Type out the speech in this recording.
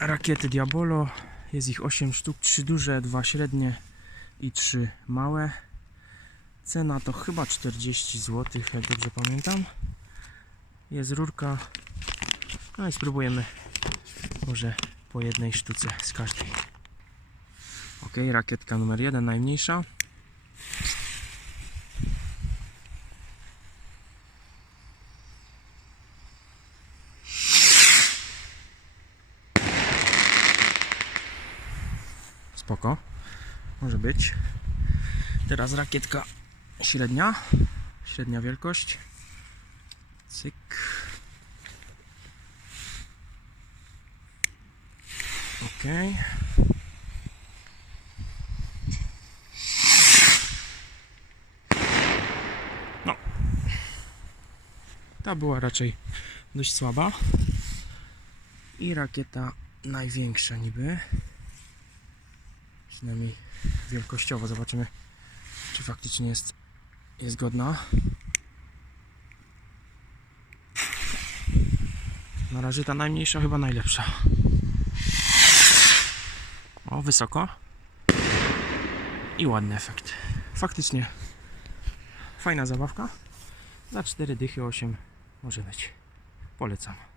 Rakiety Diabolo. Jest ich 8 sztuk, 3 duże, 2 średnie i 3 małe. Cena to chyba 40 zł, jak dobrze pamiętam. Jest rurka. No i spróbujemy może po jednej sztuce z każdej. Ok, rakietka numer 1, najmniejsza. Spoko. Może być. Teraz rakietka średnia. Średnia wielkość. Cyk. Ok. No. Ta była raczej dość słaba. I rakieta największa niby. Przynajmniej wielkościowo. Zobaczymy, czy faktycznie jest, jest godna. Na razie ta najmniejsza chyba najlepsza. O, wysoko. I ładny efekt. Faktycznie fajna zabawka. Za 4 dychy 8 może być. Polecam.